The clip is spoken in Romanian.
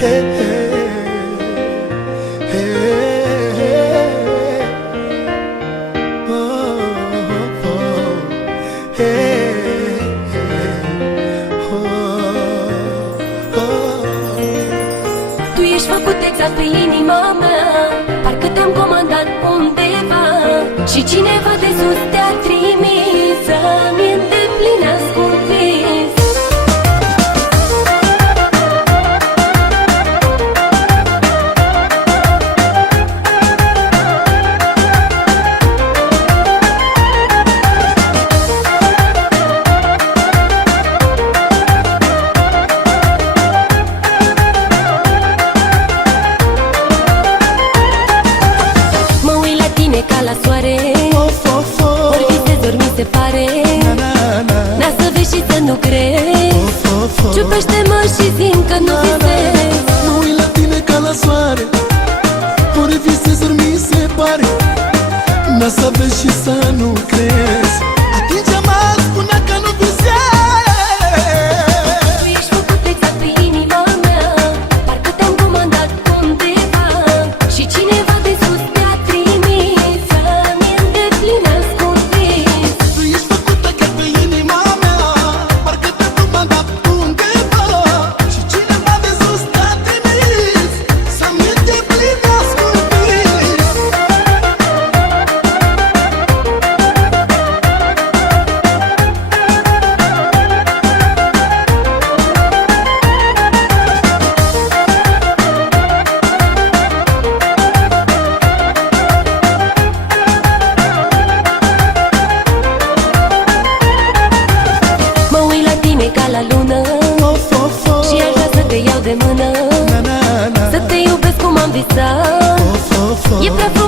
Hey, hey, hey, hey. Oh, oh, hey, hey. Oh, oh. Tu ești făcut exact pe inima mea, parcă te-am comandat undeva și cineva de sus te-a trimis să-mi îndeplinească un vis. Ca la soare, ori visezi, ori mi se pare. N-a să vezi și să nu crezi. Ciupește-mă și zi-mi că nu visezi. Mă uit la tine ca la soare, ori visezi, ori mi se pare. N-a să vezi și să nu crezi. Atinge-mă, spune că nu visezi. Tu ești făcut exact pe inima mea, parcă te-am comandat undeva și cineva de sus te-a trimis să-mi îndeplinească un vis. Tu ești făcută chiar pe inima mea, parcă te-am comandat undeva și cineva de sus te-a trimis să-mi îndeplinească un vis. Ca la lună și aș vrea să te iau de mână, să te iubesc cum am visat. E prea frumos